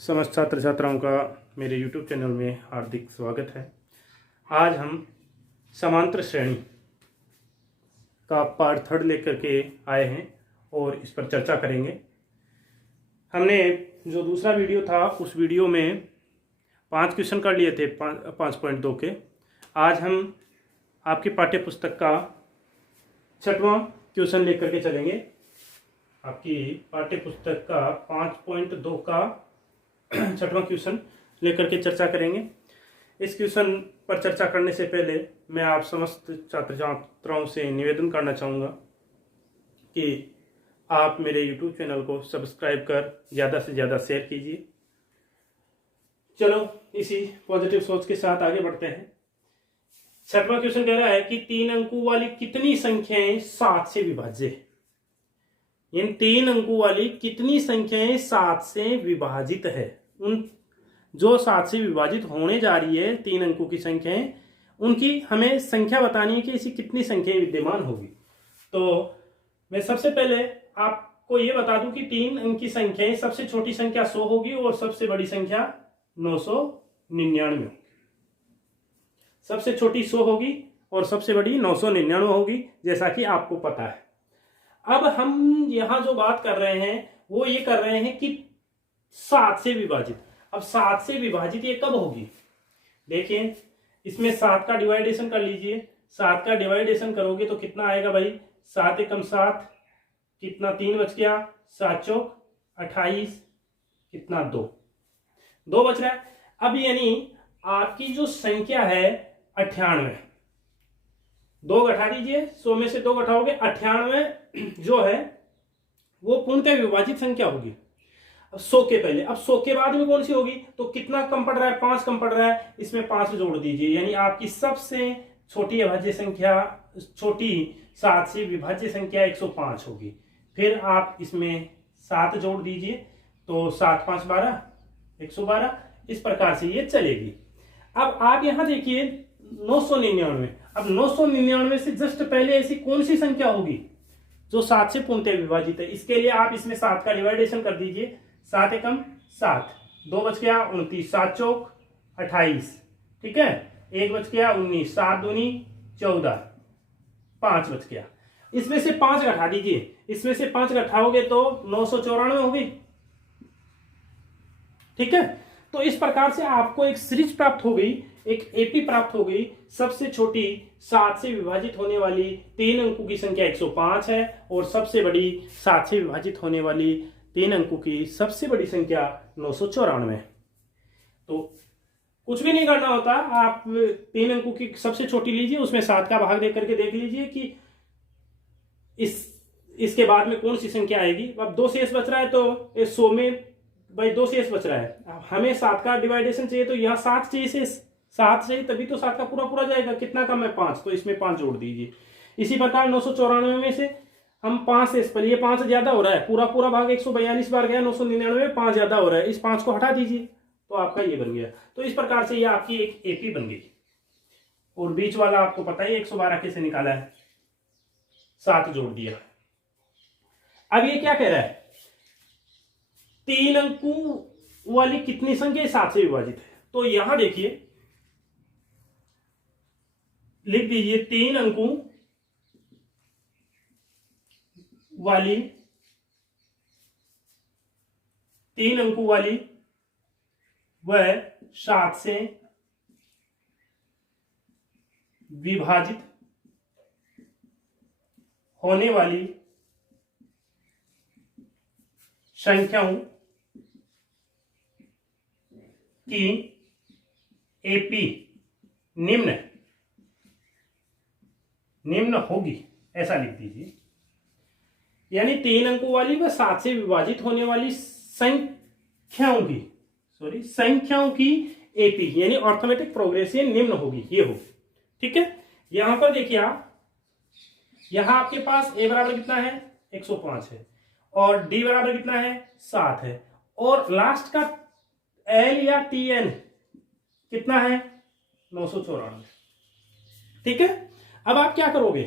समस्त छात्र छात्राओं का मेरे YouTube चैनल में हार्दिक स्वागत है। आज हम समांतर श्रेणी का पार्ट 3 लेकर के आए हैं और इस पर चर्चा करेंगे। हमने जो दूसरा वीडियो था उस वीडियो में 5 क्वेश्चन कर लिए थे 5.2 के। आज हम आपकी पाठ्य पुस्तक का 6वां क्वेश्चन लेकर के चलेंगे। आपकी पाठ्य पुस्तक का 5.2 का 6वां क्वेश्चन लेकर के चर्चा करेंगे। इस क्वेश्चन पर चर्चा करने से पहले मैं आप समस्त छात्र छात्राओं से निवेदन करना चाहूँगा कि आप मेरे YouTube चैनल को सब्सक्राइब कर ज़्यादा से ज़्यादा शेयर कीजिए। चलो इसी पॉजिटिव सोच के साथ आगे बढ़ते हैं। 6वां क्वेश्चन कह रहा है कि 3 अंकों वाली कितनी संख्याएं 7 से विभाज्य है। इन 3 अंकों वाली कितनी संख्याएं 7 से विभाजित है। उन जो 7 से विभाजित होने जा रही है 3 अंकों की संख्याएं, उनकी हमें संख्या बतानी है कि ऐसी कितनी संख्याएं विद्यमान होगी। तो मैं सबसे पहले आपको ये बता दूं कि 3 अंक की संख्याएं, सबसे छोटी संख्या 100 होगी और सबसे बड़ी संख्या 999 होगी। सबसे छोटी 100 होगी और सबसे बड़ी 999 होगी, जैसा कि आपको पता है। अब हम यहां जो बात कर रहे हैं वो ये कर रहे हैं कि 7 से विभाजित। अब 7 से विभाजित ये कब होगी? देखिए, इसमें 7 का डिवाइडेशन कर लीजिए। 7 का डिवाइडेशन करोगे तो कितना आएगा भाई? 7 एकम 7, कितना 3 बच गया, 7 चौक 28, कितना 2 बच रहा है। अब यानी आपकी जो संख्या है 98, 2 घटा दीजिए, 100 में से 2 घटाओगे, 98 जो है वो पूर्णतः विभाजित संख्या होगी 100 के पहले। अब 100 के बाद में कौन सी होगी? तो कितना कम पड़ रहा है? 5 कम पड़ रहा है, इसमें 5 जोड़ दीजिए, यानी आपकी सबसे छोटी अभाज्य संख्या, छोटी 7 से विभाज्य संख्या 105 होगी। फिर आप इसमें 7 जोड़ दीजिए, तो 7 5 12, 112, इस प्रकार से ये चलेगी। अब आप यहां देखिए 999। अब 999 से जस्ट पहले ऐसी कौन सी संख्या होगी जो 7 से पूर्णतः विभाजित है? इसके लिए आप इसमें 7 का डिवाइडेशन कर दीजिए। 7 एकम 7, 2 बच गया 29, 7 चौक 28, ठीक है, 1 बच गया 19, 7 दूनी 14, 5 बच गया। इसमें से 5 घटा दीजिए, इसमें से 5 घटाओगे तो 994 होगी, ठीक है। तो इस प्रकार से आपको एक सीरीज प्राप्त हो गई, एक एपी प्राप्त हो गई। सबसे छोटी 7 से विभाजित होने वाली 3 अंकों की संख्या 105 है और सबसे बड़ी 7 से विभाजित होने वाली 3 अंकों की सबसे बड़ी संख्या 994 है। तो कुछ भी नहीं करना होता, आप 3 अंकों की सबसे छोटी लीजिए, उसमें 7 का भाग दे करके देख लीजिए कि इसके बाद में कौन सी संख्या आएगी। अब 2 शेष बच रहा है, तो इस 100 में भाई 2 शेष बच रहा है, हमें 7 का डिवाइडेशन चाहिए, तो यहाँ 7 चाहिए, शेष 7 चाहिए, तभी तो 7 का पूरा जाएगा। कितना कम है? 5, तो इसमें 5 जोड़ दीजिए। इसी प्रकार 994 में से हम 5 शेष पर, ये 5 ज्यादा हो रहा है, पूरा भाग 142 बार गया, 999 में 5 ज्यादा हो रहा है, इस 5 को हटा दीजिए, तो आपका ये बन गया। तो इस प्रकार से ये आपकी एक एपी बन गई। और बीच वाला आपको पता है 112 कैसे निकाला है, 7 जोड़ दिया। अब ये क्या कह रहा है? 3 अंकों वाली कितनी संख्या 7 से विभाजित है? तो यहां देखिए, लिख दीजिए 3 अंकों वाली, 3 अंकों वाली वह 7 से विभाजित होने वाली संख्याओं की एपी निम्न होगी, ऐसा लिख दीजिए। यानी 3 अंकों वाली व 7 से विभाजित होने वाली संख्याओं की एपी यानी अर्थमेटिक प्रोग्रेशन निम्न होगी, ये होगी, ठीक है। यहां पर देखिए आप, यहां आपके पास ए बराबर कितना है? 105 है, और डी बराबर कितना है? 7 है, और लास्ट का एल या टी एन कितना है? 994, ठीक है। अब आप क्या करोगे?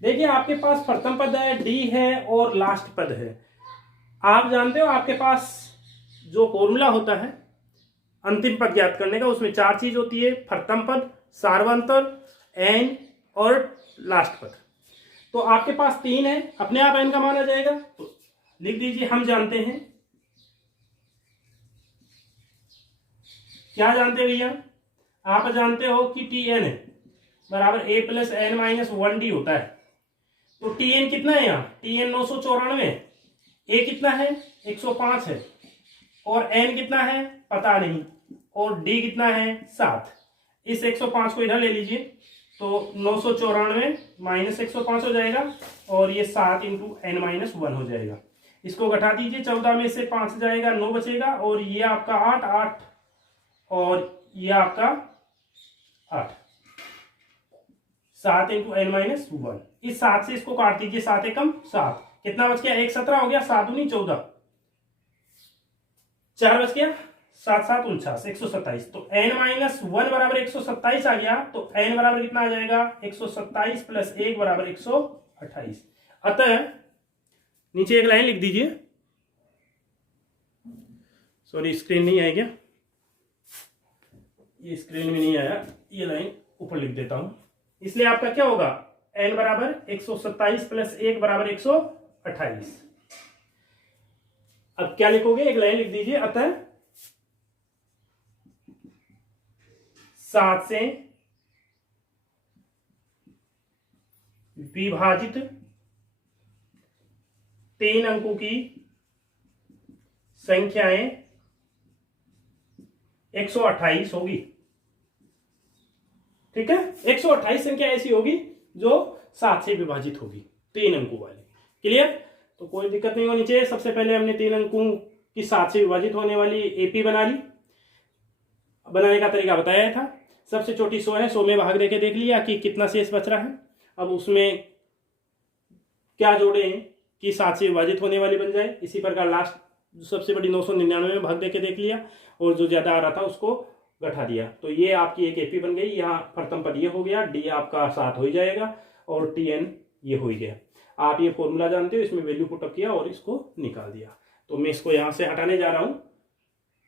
देखिए, आपके पास प्रथम पद है, डी है और लास्ट पद है। आप जानते हो आपके पास जो फॉर्मूला होता है अंतिम पद ज्ञात करने का, उसमें 4 चीज होती है, प्रथम पद, सार्वंतर, एन और लास्ट पद। तो आपके पास 3 है, अपने आप एन का मान आ जाएगा, तो लिख दीजिए। हम जानते हैं, क्या जानते हैं भैया? आप जानते हो कि टी एन बराबर ए प्लस एन माइनस 1 डी होता है। तो टी एन कितना है यहाँ? टी एन 994, ए कितना है? 105 है, और एन कितना है पता नहीं, और डी कितना है 7। इस 105 को इधर ले लीजिए, तो 994 माइनस 105 हो जाएगा, और ये 7 इंटू एन माइनस 1 हो जाएगा। इसको घटा दीजिए, 14 में से 5 जाएगा, 9 बचेगा, और ये आपका 8 और ये आपका 8। 7 इंटू एन माइनस 1। इस 7 से इसको काट दीजिए, 7 एकम 7, कितना बच गया? 1 17 हो गया, 7 दूनी 14, 4 बच गया, 7 7 49, 127। तो n माइनस 1 बराबर 127 आ गया, तो n बराबर कितना आ जाएगा? 127 प्लस 1 बराबर 128। अतः नीचे एक लाइन लिख दीजिए, सॉरी स्क्रीन नहीं आएगा, ये स्क्रीन में नहीं आया, ये लाइन ऊपर लिख देता हूं। इसलिए आपका क्या होगा? n बराबर 127 प्लस 1 बराबर 128। अब क्या लिखोगे? एक लाइन लिख दीजिए, अतः 7 से विभाजित 3 अंकों की संख्याएं 128 होगी। ठीक है, 128 संख्या ऐसी होगी जो 7 से विभाजित होगी, 3 अंकों वाली। क्लियर? तो कोई दिक्कत नहीं होनी चाहिए। सबसे पहले हमने 3 अंकों की 7 से विभाजित होने वाली एपी बना ली। बनाने का तरीका बताया था। सबसे छोटी 100 है, 100 में भाग देके देख लिया कि कितना शेष बच रहा है। अब उसमें क्या जोड़े हैं कि 7 से विभाजित होने वाली बन जाए। इसी प्रकार लास्ट सबसे बड़ी 999 में भाग देके देख लिया, और जो ज्यादा आ रहा था उसको घटा दिया। तो ये आपकी एक एपी बन गई। यहाँ प्रथम पद ये हो गया, डी आपका 7 हो ही जाएगा, और टी एन ये हो ही गया। आप ये फॉर्मूला जानते हो, इसमें वैल्यू पुटअप किया और इसको निकाल दिया। तो मैं इसको यहां से हटाने जा रहा हूं।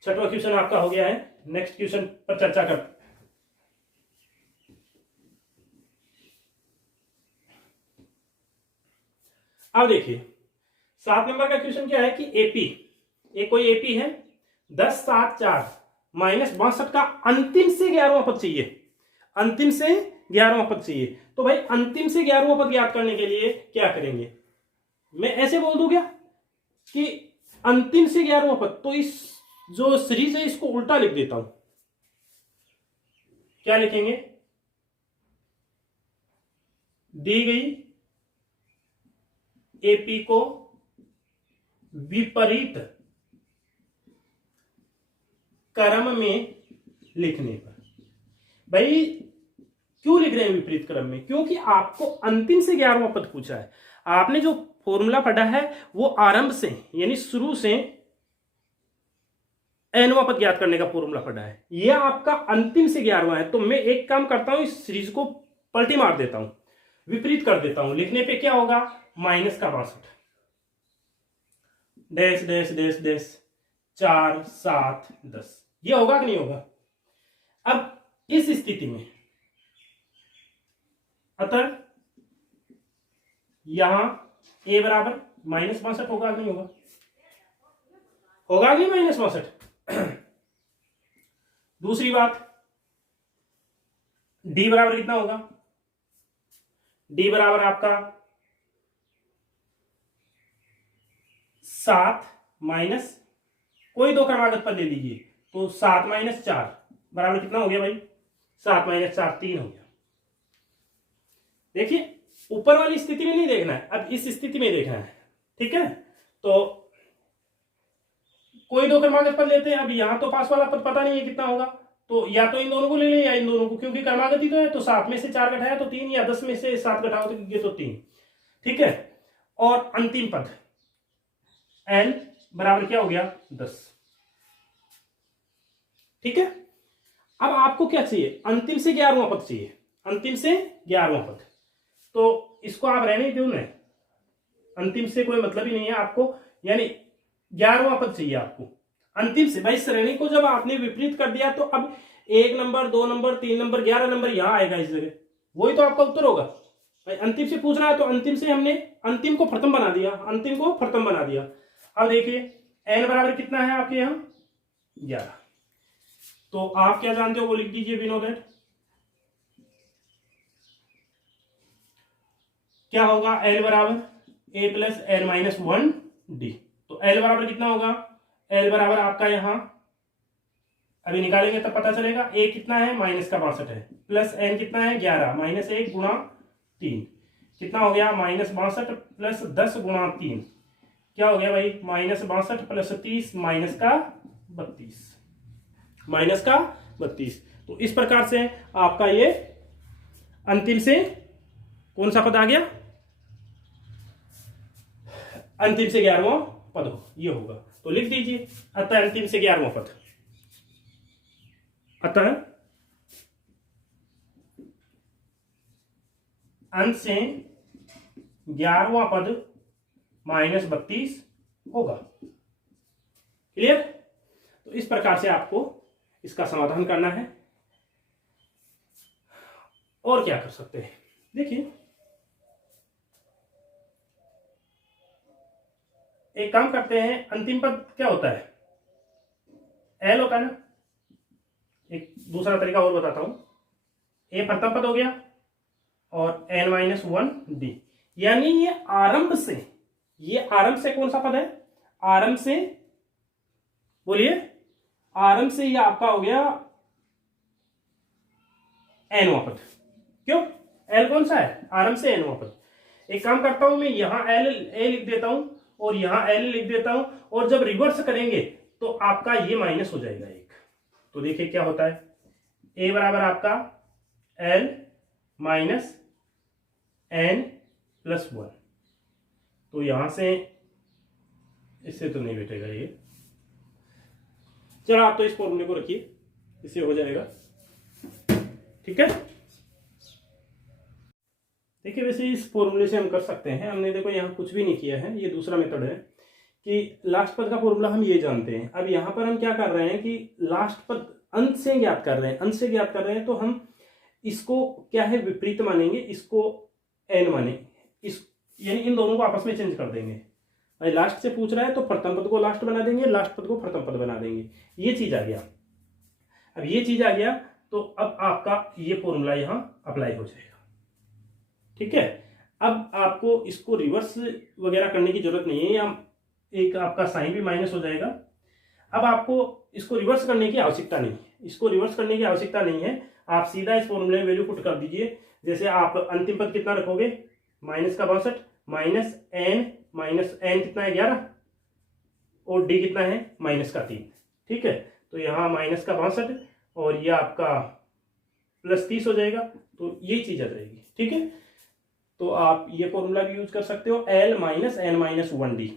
6वां क्वेश्चन आपका हो गया है। नेक्स्ट क्वेश्चन पर चर्चा कर। अब देखिए 7 नंबर का क्वेश्चन क्या है कि एपी, एक कोई एपी है 10 7 4 माइनस 62 का अंतिम से 11वां पद चाहिए। अंतिम से 11वां पद चाहिए। तो भाई अंतिम से 11वां पद ज्ञात करने के लिए क्या करेंगे? मैं ऐसे बोल दूं क्या कि अंतिम से 11वां पद, तो इस जो सीरीज है इसको उल्टा लिख देता हूं। क्या लिखेंगे? दी गई एपी को विपरीत क्रम में लिखने पर। भाई क्यों लिख रहे हैं विपरीत क्रम में? क्योंकि आपको अंतिम से 11वां पद पूछा है। आपने जो फॉर्मूला पढ़ा है वो आरंभ से यानी शुरू से nवां पद ज्ञात करने का फॉर्मूला पढ़ा है। यह आपका अंतिम से 11वां है। तो मैं एक काम करता हूं, इस सीरीज को पलटी मार देता हूं, विपरीत कर देता हूं। लिखने पे क्या होगा? माइनस का 62 डैश डैश डैश डैश 4 7 10। ये होगा कि नहीं होगा? अब इस स्थिति में अतः यहां ए बराबर माइनस 62 होगा कि नहीं होगा? होगा कि नहीं माइनस 62? दूसरी बात, डी बराबर कितना होगा? डी बराबर आपका 7 माइनस कोई दो क्रमागत पद ले लीजिए, तो 7 माइनस 4 बराबर कितना हो गया भाई? 7 माइनस 4 3 हो गया। देखिए ऊपर वाली स्थिति में नहीं देखना है, अब इस स्थिति में देखना है। ठीक है, तो कोई दो क्रमागत पद लेते हैं। अब यहां तो पास वाला पद पता नहीं है कितना होगा, तो या तो इन दोनों को ले लें या इन दोनों को, क्योंकि क्रमागत ही तो है। तो 7 में से 4 घटाया तो 3, या 10 में से 7 घटाओ तो ये तो 3। ठीक है, और अंतिम पद n बराबर क्या हो गया? 10। ठीक है, अब आपको क्या चाहिए? अंतिम से 11वां पद चाहिए। अंतिम से 11वां पद, तो इसको आप रहने दो ना, अंतिम से कोई मतलब ही नहीं है आपको, यानी 11वां पद चाहिए आपको। अंतिम से भाई श्रेणी को जब आपने विपरीत कर दिया तो अब 1 नंबर 2 नंबर 3 नंबर 11 नंबर यहां आएगा इस जगह, वही तो आपका उत्तर होगा भाई। अंतिम से पूछ रहा है तो अंतिम से हमने अंतिम को प्रथम बना दिया, अंतिम को प्रथम बना दिया। अब देखिए n बराबर कितना है आपके यहाँ 11, तो आप क्या जानते हो वो लिख दीजिए, वी नो दैट क्या होगा l बराबर a plus n minus 1 d। तो l बराबर कितना होगा, l बराबर आपका यहां अभी निकालेंगे तब पता चलेगा। a कितना है -62 है, प्लस n कितना है 11 माइनस 1 गुणा 3 कितना हो गया -62 प्लस 10 गुणा 3 क्या हो गया भाई -62 प्लस 30 माइनस का 32। तो इस प्रकार से आपका ये अंतिम से कौन सा पद आ गया, अंतिम से 11वां पद हो ये होगा। तो लिख दीजिए अतः अंतिम से 11वां पद, अतः अंत से 11वां पद -32 होगा। क्लियर। तो इस प्रकार से आपको इसका समाधान करना है। और क्या कर सकते हैं, देखिए एक काम करते हैं, अंतिम पद क्या होता है एल होता है ना। एक दूसरा तरीका और बताता हूं, ए प्रथम पद हो गया और n-1 d, यानी ये आरंभ से कौन सा पद है, आरंभ से बोलिए, आरंभ से ये आपका हो गया nवां पद। क्यों, l कौन सा है, आरंभ से nवां पद। एक काम करता हूं मैं यहां a लिख देता हूं और यहां l लिख देता हूं, और जब रिवर्स करेंगे तो आपका ये माइनस हो जाएगा एक। तो देखिए क्या होता है, a बराबर आपका l माइनस n प्लस 1। तो यहां से इससे तो नहीं बेटेगा ये, चलो आप तो इस फॉर्मूले को रखिए, इससे हो जाएगा। ठीक है, देखिए वैसे इस फॉर्मूले से हम कर सकते हैं, हमने देखो यहाँ कुछ भी नहीं किया है, ये दूसरा मेथड है कि लास्ट पद का फॉर्मूला हम ये जानते हैं। अब यहाँ पर हम क्या कर रहे हैं कि लास्ट पद अंत से ज्ञात कर रहे हैं, अंत से ज्ञात कर रहे हैं, तो हम इसको क्या है विपरीत मानेंगे, इसको n माने, इस यानी इन दोनों को आपस में चेंज कर देंगे। भाई लास्ट से पूछ रहा है तो प्रथम पद को लास्ट बना देंगे, लास्ट पद को प्रथम पद बना देंगे। ये चीज आ गया, अब ये चीज आ गया तो अब आपका ये फॉर्मूला यहां अप्लाई हो जाएगा। ठीक है, अब आपको इसको रिवर्स वगैरह करने की जरूरत नहीं है, या एक आपका साइन भी माइनस हो जाएगा। अब आपको इसको रिवर्स करने की आवश्यकता नहीं है, इसको रिवर्स करने की आवश्यकता नहीं है, आप सीधा इस फॉर्मूले में वैल्यू पुट कर दीजिए। जैसे आप अंतिम पद कितना रखोगे, -62 माइनस n कितना है 11 और d कितना है -3। ठीक है, तो यहाँ -62 और ये आपका +30 हो जाएगा, तो यही चीज आ जाएगी। ठीक है, तो आप ये फॉर्मूला भी यूज कर सकते हो, l माइनस n-1d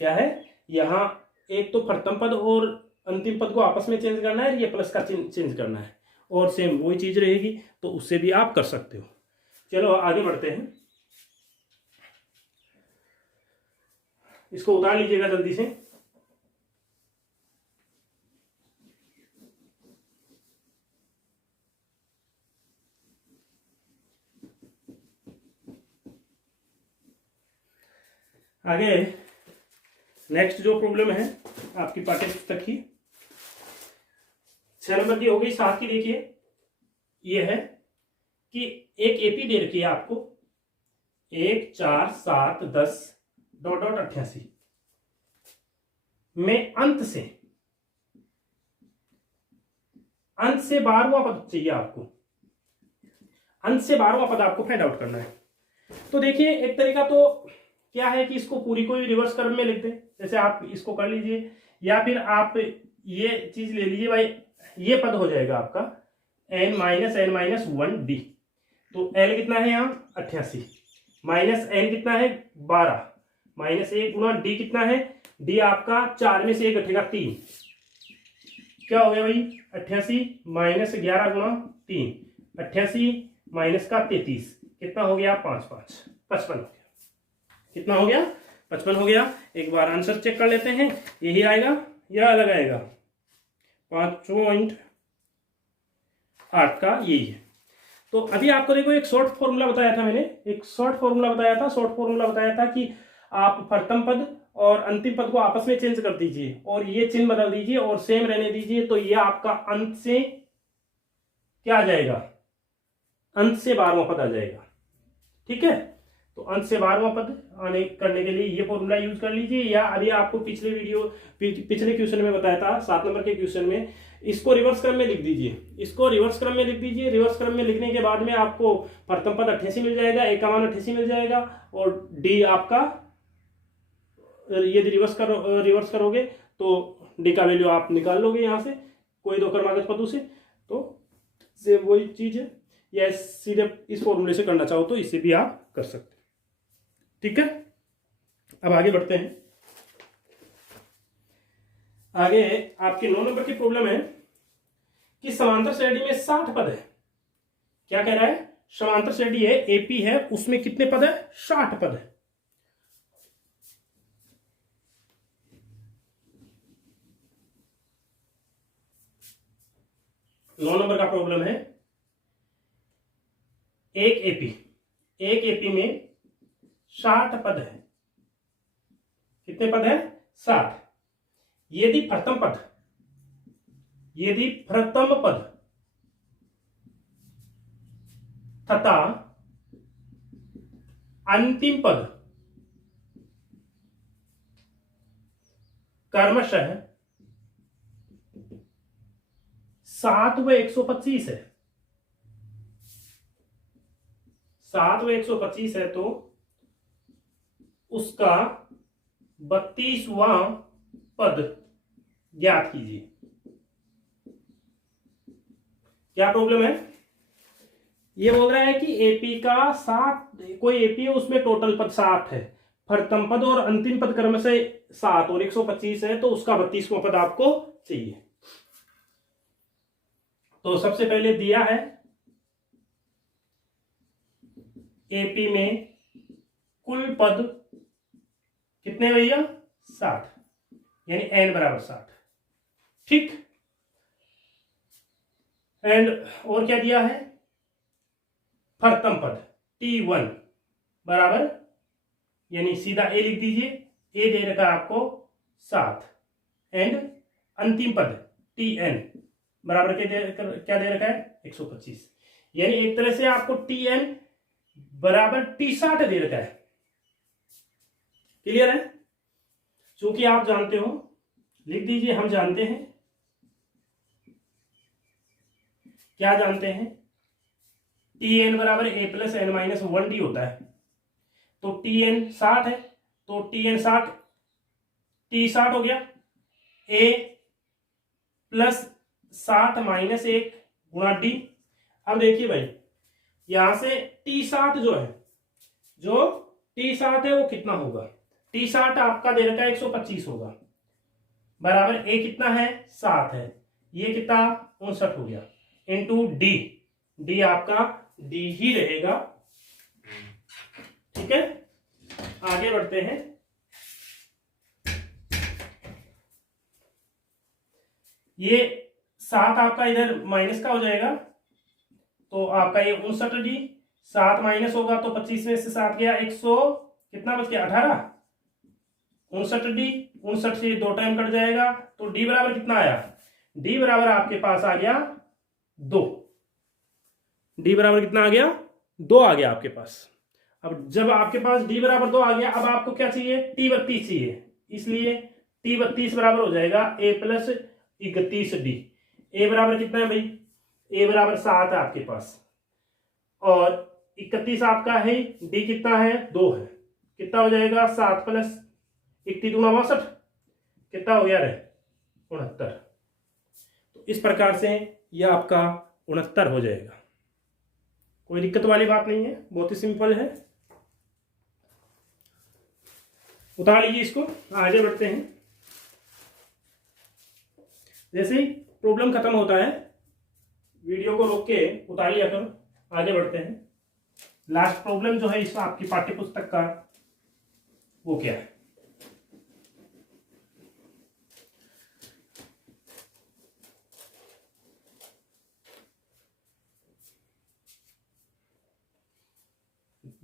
क्या है, यहाँ एक तो प्रथम पद और अंतिम पद को आपस में चेंज करना है, ये प्लस का चेंज करना है, और सेम वही चीज रहेगी, तो उससे भी आप कर सकते हो। चलो आगे बढ़ते हैं, इसको उतार लीजिएगा जल्दी से। आगे नेक्स्ट जो प्रॉब्लम है आपकी पाठ्य पुस्तक की 6 नंबर की हो गई, 7 की देखिए, ये है कि एक एपी दे रखी है आपको 1 4 7 10 .88 में अंत से 12वां पद चाहिए आपको, अंत से 12वां पद आपको फाइंड आउट करना है। तो देखिए एक तरीका तो क्या है कि इसको पूरी को ही रिवर्स क्रम में लिख दें, जैसे आप इसको कर लीजिए, या फिर आप ये चीज ले लीजिए भाई, ये पद हो जाएगा आपका n-1d। तो l कितना है यहाँ 88 माइनस n कितना है 12 -1 गुणा d कितना है, d आपका 4 में से 1 घटेगा 3, क्या हो गया भाई 88 माइनस 11 गुणा 3, 88 माइनस का 33 कितना हो गया 5 5 55 हो गया। कितना हो गया 55 हो गया। एक बार आंसर चेक कर लेते हैं, यही आएगा, यह अलग आएगा, 5.8 का यही है। तो अभी आपको देखो एक शॉर्ट फॉर्मूला बताया था मैंने, एक शॉर्ट फॉर्मूला बताया था, शॉर्ट फॉर्मूला बताया था कि आप प्रथम पद और अंतिम पद को आपस में चेंज कर दीजिए और ये चिन्ह बदल दीजिए और सेम रहने दीजिए, तो ये आपका अंत से क्या आ जाएगा, अंत से 12वां पद आ जाएगा। ठीक है, तो अंत से 12वां पद आने करने के लिए ये फॉर्मूला यूज कर लीजिए, या अभी आपको पिछले क्वेश्चन में बताया था 7 नंबर के क्वेश्चन में, इसको रिवर्स क्रम में लिख दीजिए, इसको रिवर्स क्रम में लिख दीजिए। रिवर्स क्रम में लिखने के बाद में आपको प्रथम पद 88 मिल जाएगा, ए का मान 88 मिल जाएगा, और डी आपका यदि रिवर्स करोगे तो डी का वैल्यू आप निकाल लोगे यहां से कोई दो क्रमागत पदों से, तो से वही चीज है, या सीधे इस फॉर्मूले से करना चाहो तो इसे भी आप कर सकते हैं। ठीक है, अब आगे बढ़ते हैं। आगे आपके 9 नंबर की प्रॉब्लम है कि समांतर श्रेणी में 60 पद है। क्या कह रहा है, समांतर श्रेणी है, एपी है, उसमें कितने पद है, 60 पद है। नौ नंबर का प्रॉब्लम है, एक एपी में 60 पद है। कितने पद है, 60। यदि प्रथम पद तथा अंतिम पद क्रमशः 7 व 125 है, 7 व 125 है, तो उसका 32वां पद ज्ञात कीजिए। क्या प्रॉब्लम है, ये बोल रहा है कि एपी का 60, कोई एपी है उसमें टोटल पद 60 है, प्रथम पद और अंतिम पद क्रम से 7 और 125 है, तो उसका 32वां पद आपको चाहिए। तो सबसे पहले दिया है एपी में कुल पद कितने भैया, 60, यानी n बराबर 60। ठीक, एंड और क्या दिया है, प्रथम पद T1 बराबर, यानी सीधा ए लिख दीजिए, ए दे रखा है आपको 7, एंड अंतिम पद Tn बराबर क्या दे रखा है, 125। यानी एक तरह से आपको Tn बराबर T60 दे रखा है। क्लियर है, चूंकि आप जानते हो, लिख दीजिए, हम जानते हैं, क्या जानते हैं, Tn बराबर a plus n minus 1d होता है। तो Tn 60 है, तो Tn 60, T 60 हो गया, a प्लस 60 माइनस 1 गुणा डी। अब देखिए भाई, यहां से T60 जो T60 है वो कितना होगा, T60 आपका दे रखा है 125 होगा, बराबर a कितना है, 7 है, ये कितना 59 हो गया, इंटू डी, डी आपका डी ही रहेगा। ठीक है, आगे बढ़ते हैं। ये 7 आपका इधर माइनस का हो जाएगा, तो आपका ये 59d, 7 माइनस होगा तो 25 में से 7 गया, 100 कितना बच गया, 18, 59d, 59 से 2 टाइम कट जाएगा, तो d बराबर कितना आया, d बराबर आपके पास आ गया 2, d बराबर कितना आ गया, 2 आ गया आपके पास। अब जब आपके पास d बराबर 2 आ गया, अब आपको क्या चाहिए, T32 चाहिए, इसलिए T32 बराबर हो जाएगा a प्लस 31d। a बराबर कितना है भाई, a बराबर 7 है आपके पास, और 31 आपका है, d कितना है, 2 है, कितना हो जाएगा, 7 प्लस 31 दूना 62, कितना हो गया रे, 69। तो इस प्रकार से यह आपका 69 हो जाएगा। कोई दिक्कत वाली बात नहीं है, बहुत ही सिंपल है। उतार लीजिए इसको, आगे बढ़ते हैं। जैसे ही प्रॉब्लम खत्म होता है, वीडियो को रोक के उतार लिया करो, आगे बढ़ते हैं। लास्ट प्रॉब्लम जो है इस आपकी पाठ्य पुस्तक का, वो क्या है,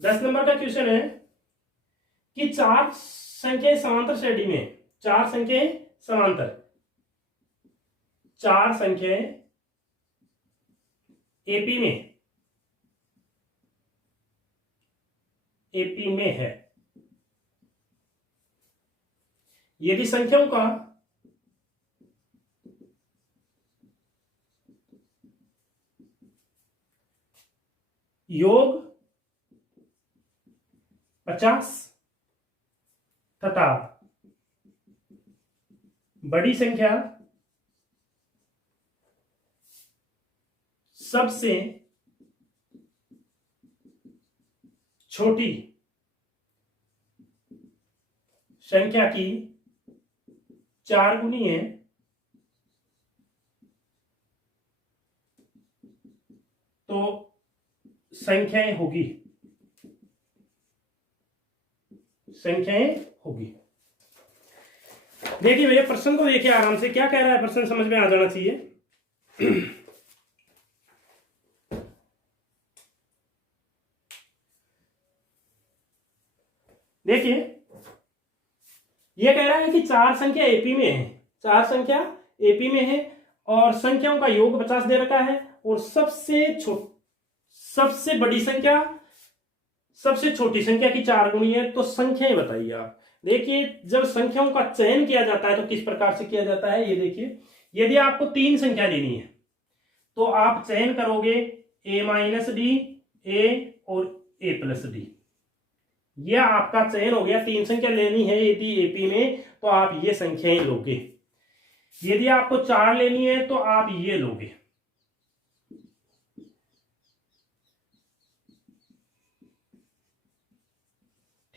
10 नंबर का क्वेश्चन है कि चार संख्याएं समांतर श्रेणी में, चार संख्याएं समांतर, चार संख्याएं एपी में है। यदि संख्याओं का योग 50 तथा बड़ी संख्या सबसे छोटी संख्या की 4 गुनी है, तो संख्याएं होगी, देखिए भैया प्रश्न को देखिए आराम से, क्या कह रहा है प्रश्न समझ में आ जाना चाहिए। देखिए यह कह रहा है कि चार संख्या एपी में है, चार संख्या एपी में है और संख्याओं का योग 50 दे रखा है और सबसे बड़ी संख्या सबसे छोटी संख्या की 4 गुनी है। तो संख्याएं बताइए आप। देखिए जब संख्याओं का चयन किया जाता है तो किस प्रकार से किया जाता है, ये देखिए। यदि आपको 3 संख्या लेनी है तो आप चयन करोगे a माइनस डी, ए और a प्लस डी। यह आपका चयन हो गया। 3 संख्या लेनी है यदि एपी में तो आप ये संख्याएं लोगे। यदि आपको 4 लेनी है तो आप ये लोगे।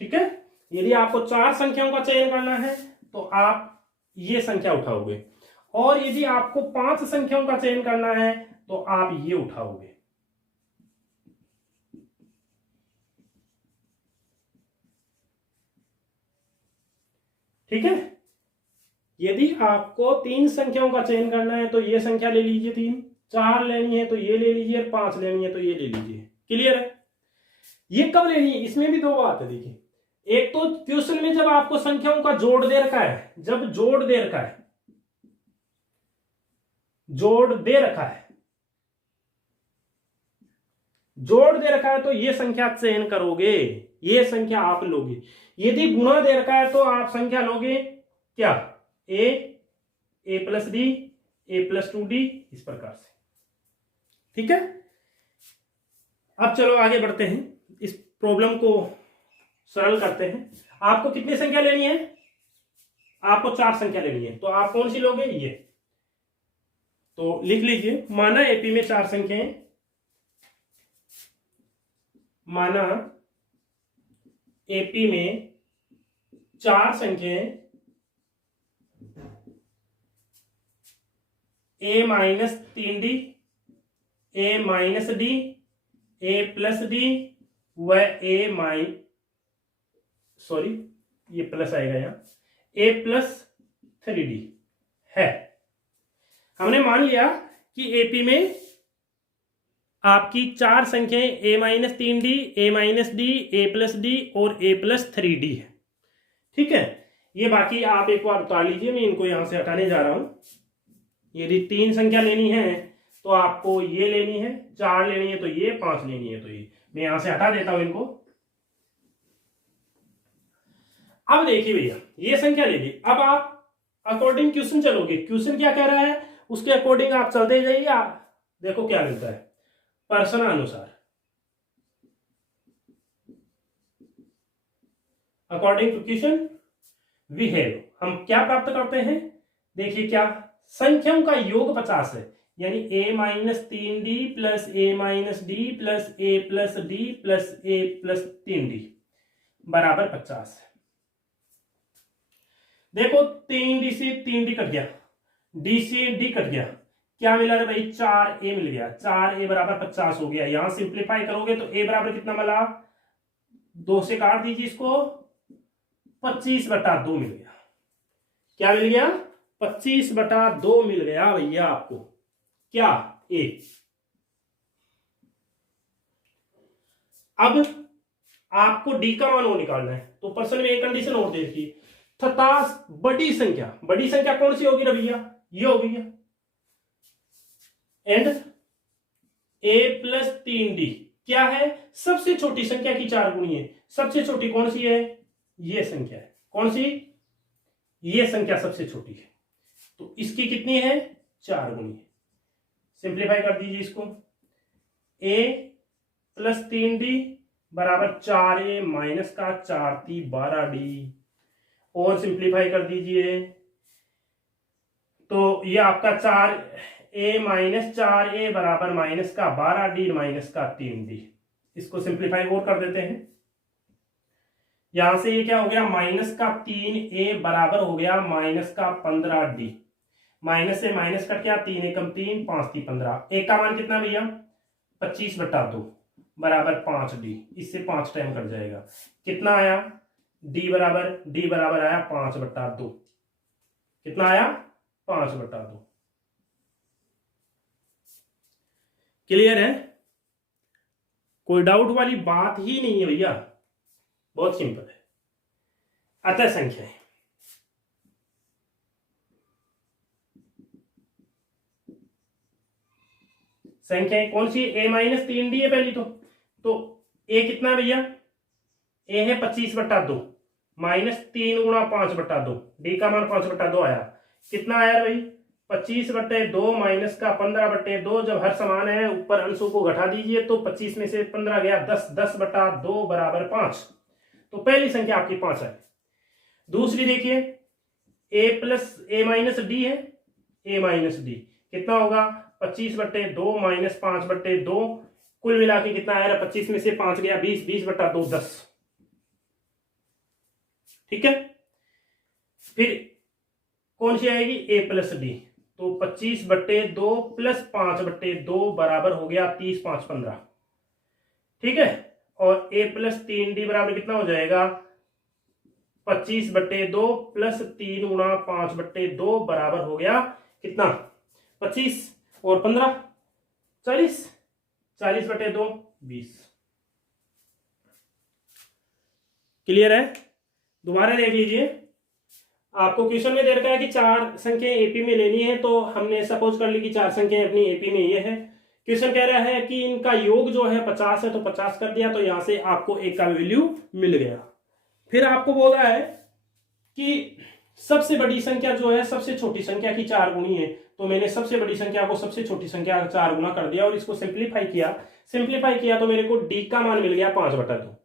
ठीक है, यदि आपको 4 संख्याओं का चयन करना है तो आप ये संख्या उठाओगे और यदि आपको 5 संख्याओं का चयन करना है तो आप ये उठाओगे। ठीक है, यदि आपको 3 संख्याओं का चयन करना है तो ये संख्या ले लीजिए 3, 4 लेनी है तो ये ले लीजिए, 5 लेनी है तो ये ले लीजिए। क्लियर है? ये कब लेनी है, इसमें भी 2 बात है। देखिए एक तो क्वेश्चन में जब आपको संख्याओं का जोड़ दे रखा है, जब जोड़ दे रखा है, जोड़ दे रखा है, जोड़ दे रखा है तो ये संख्या चयन करोगे, ये संख्या आप लोगे। यदि गुणा दे रखा है तो आप संख्या लोगे क्या, ए प्लस डी, ए प्लस 2d, इस प्रकार से। ठीक है, अब चलो आगे बढ़ते हैं, इस प्रॉब्लम को सरल करते हैं। आपको कितनी संख्या लेनी है, आपको 4 संख्या लेनी है तो आप कौन सी लोगे, ये। तो लिख लीजिए, माना एपी में 4 संख्याएं, माना एपी में 4 संख्याएं a minus 3d, a minus D, a plus D व ये प्लस आएगा यहाँ, a प्लस 3d है। हमने मान लिया कि एपी में आपकी 4 संख्याएं a minus 3d, a minus D, a plus D और a प्लस 3d है। ठीक है, ये बाकी आप एक बार उतार लीजिए, मैं इनको यहां से हटाने जा रहा हूं। यदि 3 संख्या लेनी है तो आपको ये लेनी है, 4 लेनी है तो ये, 5 लेनी है तो ये। मैं यहां से हटा देता हूं इनको। अब देखिए भैया, ये संख्या ले ली। अब आप अकॉर्डिंग क्वेश्चन चलोगे, क्वेश्चन क्या कह रहा है उसके अकॉर्डिंग आप चलते जाइए। देखो क्या मिलता है, प्रश्नानुसार, according to question we have, हम क्या प्राप्त करते हैं। देखिए क्या, संख्याओं का योग 50 है, यानी a minus 3d plus a minus D plus a plus D plus a plus 3d बराबर 50 है। देखो 3d से 3d कट गया, d से d कट गया, क्या मिला रे भाई, 4a मिल गया। 4a बराबर 50 हो गया। यहां सिंप्लीफाई करोगे तो a बराबर कितना मिला, 2 से काट दीजिए इसको, 25/2 मिल गया। क्या मिल गया, 25/2 मिल गया भैया आपको। क्या, a। अब आपको डी का मान वो निकालना है। तो प्रश्न में एक कंडीशन और दे रखी है, तथा बड़ी संख्या कौन सी होगी रवैया, ये होगी, एंड a प्लस 3d क्या है, सबसे छोटी संख्या की 4 गुणी है। सबसे छोटी कौन सी है, ये संख्या है, कौन सी, ये संख्या सबसे छोटी है, तो इसकी कितनी है, 4 गुणी है। सिंप्लीफाई कर दीजिए इसको, a प्लस 3d बराबर 4a माइनस का 4 12d, और सिंप्लीफाई कर दीजिए तो ये आपका 4a माइनस 4a बराबर माइनस का 12d माइनस का 3d। इसको सिंप्लीफाई और कर देते हैं, यहां से ये क्या हो गया, माइनस का 3a बराबर हो गया माइनस का 15d, माइनस से माइनस कट गया, 3 एकम 3 5 3 15, एक का मान कितना भैया 25/2 बराबर 5d, इससे 5 टाइम कट जाएगा, कितना आया d बराबर आया 5/2, कितना आया 5/2। क्लियर है, कोई डाउट वाली बात ही नहीं है भैया, बहुत सिंपल है। अतः संख्याएं कौन सी, a माइनस 3d है पहली तो a कितना है भैया, a है 25/2 माइनस 3 गुणा 5/2, d का मान 5/2 आया, कितना आया भाई 25/2 माइनस का 15/2, जब हर समान है ऊपर अंशों को घटा दीजिए तो 25 में से 15 गया 10, 10/2 बराबर 5, तो पहली संख्या आपकी 5 है। दूसरी देखिए a माइनस d है, a माइनस d कितना होगा 25/2 माइनस 5/2, कुल मिला के कितना आया, 25 में से 5 गया 20, 20/2 10, ठीक है। फिर कौन सी आएगी a प्लस डी, तो 25/2 प्लस 5/2 बराबर हो गया 30 5 15, ठीक है। और a प्लस 3d बराबर कितना हो जाएगा 25/2 प्लस 3 गुणा 5/2 बराबर हो गया कितना 25 और 15 40, 40/2 20। क्लियर है, दोबारा देख लीजिए, आपको क्वेश्चन में दे रखा है कि 4 संख्याएं एपी में लेनी है, तो हमने सपोज कर ली कि 4 संख्याएं अपनी एपी में ये है। क्वेश्चन कह रहा है कि इनका योग जो है 50 है, तो 50 कर दिया, तो यहां से आपको एक का वैल्यू मिल गया। फिर आपको बोल रहा है कि सबसे बड़ी संख्या जो है सबसे छोटी संख्या की 4 गुणी है, तो मैंने सबसे बड़ी संख्या को सबसे छोटी संख्या का 4 गुना कर दिया और इसको सिंप्लीफाई किया तो मेरे को डी का मान मिल गया 5/2।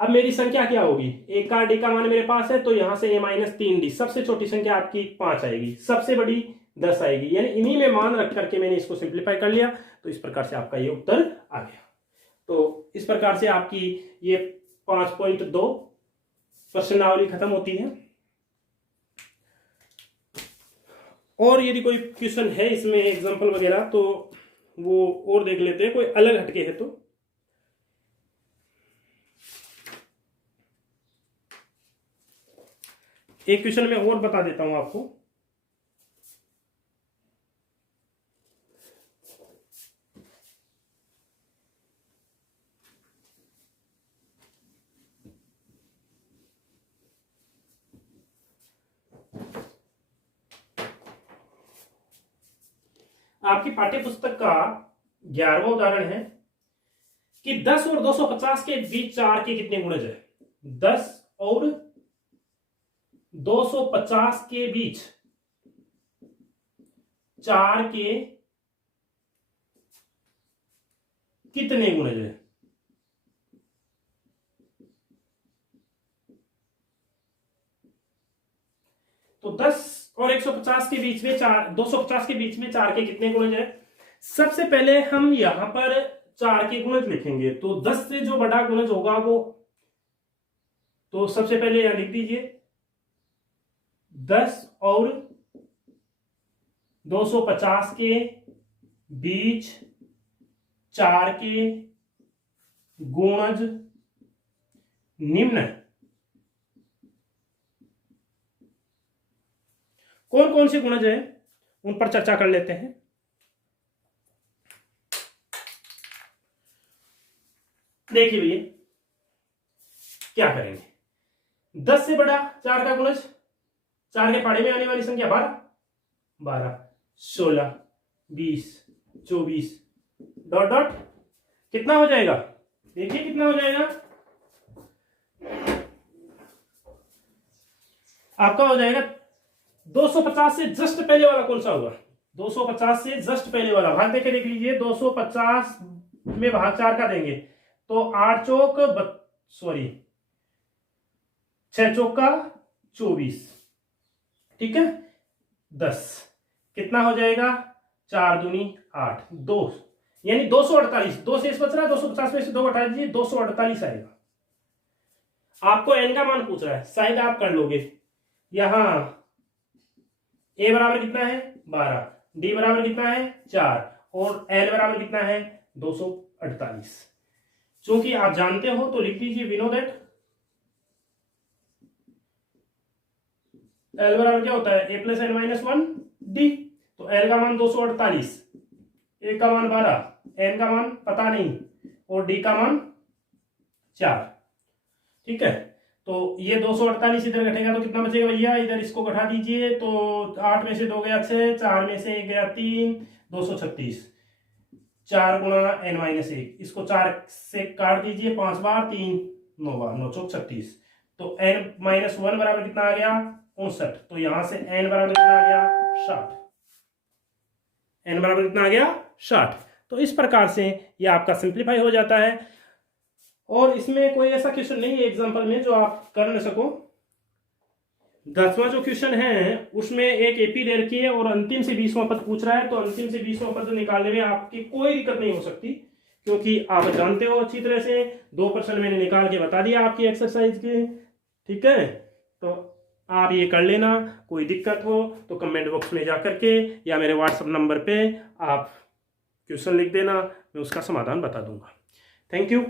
अब मेरी संख्या क्या होगी, एक का डी का मान मेरे पास है, तो यहां से a माइनस 3d, सबसे छोटी संख्या आपकी 5 आएगी, सबसे बड़ी 10 आएगी, यानी इन्हीं में मान रख करके मैंने इसको सिंप्लीफाई कर लिया, तो इस प्रकार से आपका ये उत्तर आ गया। तो इस प्रकार से आपकी ये 5.2 प्रश्नावली खत्म होती है। और यदि कोई क्वेश्चन है इसमें एग्जांपल वगैरह तो वो और देख लेते हैं, कोई अलग हटके है तो। एक क्वेश्चन में और बता देता हूं आपको, आपकी पाठ्य पुस्तक का 11वां उदाहरण है कि 10 और 250 के बीच 4 के कितने गुणज है। 10 और 250 के बीच 4 के कितने गुणज है। तो 10 और 150 के बीच में 250 के बीच में 4 के कितने गुणज है। सबसे पहले हम यहां पर 4 के गुणज लिखेंगे, तो 10 से जो बड़ा गुणज होगा वो, तो सबसे पहले यहां लिख दीजिए 10 और 250 के बीच 4 के गुणज निम्न। कौन कौन से गुणज है उन पर चर्चा कर लेते हैं। देखिए भैया, क्या करेंगे, 10 से बड़ा 4 का गुणज, 4 के पाड़े में आने वाली संख्या 12, 12, 16, 20, 24 डॉट डॉट कितना हो जाएगा, देखिए कितना हो जाएगा, आपका हो जाएगा 250 से जस्ट पहले वाला कौन सा होगा, 250 से जस्ट पहले वाला भाग देके देख लीजिए, 250 में भाग 4 का देंगे तो 8 चौक 6 चौक का 24, ठीक है, 10 कितना हो जाएगा, 4 दूनी 8, 2 यानी 248, 2 से बच रहा है, 250 में से 2 हटा दीजिए, 248 आएगा। आपको एन का मान पूछ रहा है, शायद आप कर लोगे। यहां ए बराबर कितना है 12, डी बराबर कितना है 4 और एल बराबर कितना है 248। क्योंकि आप जानते हो तो लिख लीजिए, वी नो दैट एल बराबर क्या होता है, ए प्लस एन माइनस 1 डी। तो एल का मान 248, ए का मान 12, एन का मान पता नहीं और डी का मान 4, ठीक है। तो ये 248 इधर घटेगा तो कितना बचेगा भैया, इधर इसको घटा दीजिए तो 8 में से 2 गया 6, 4 में से 1 गया 3, 236, 4 गुणा एन माइनस 1, इसको 4 से काट दीजिए 5 बार, 3 9 बार, 9 चौक 36, तो एन माइनस 1 बराबर कितना आ गया 59, तो यहां से एन बराबर कितना आ गया 60, एन बराबर कितना आ गया 60। तो इस प्रकार से यह आपका सिंप्लीफाई हो जाता है और इसमें कोई ऐसा क्वेश्चन नहीं है एग्जांपल में जो आप कर न सको। 10वां जो क्वेश्चन है उसमें एक एपी दे रखी है और अंतिम से 20वां पद पूछ रहा है, तो अंतिम से 20वां पद निकालने में आपकी कोई दिक्कत नहीं हो सकती, क्योंकि आप जानते हो अच्छी तरह से 2% मैंने निकाल के बता दिया आपकी एक्सरसाइज के, ठीक है। तो आप ये कर लेना, कोई दिक्कत हो तो कमेंट बॉक्स में जा करके या मेरे व्हाट्सएप नंबर पे आप क्वेश्चन लिख देना, मैं उसका समाधान बता दूंगा। Thank you.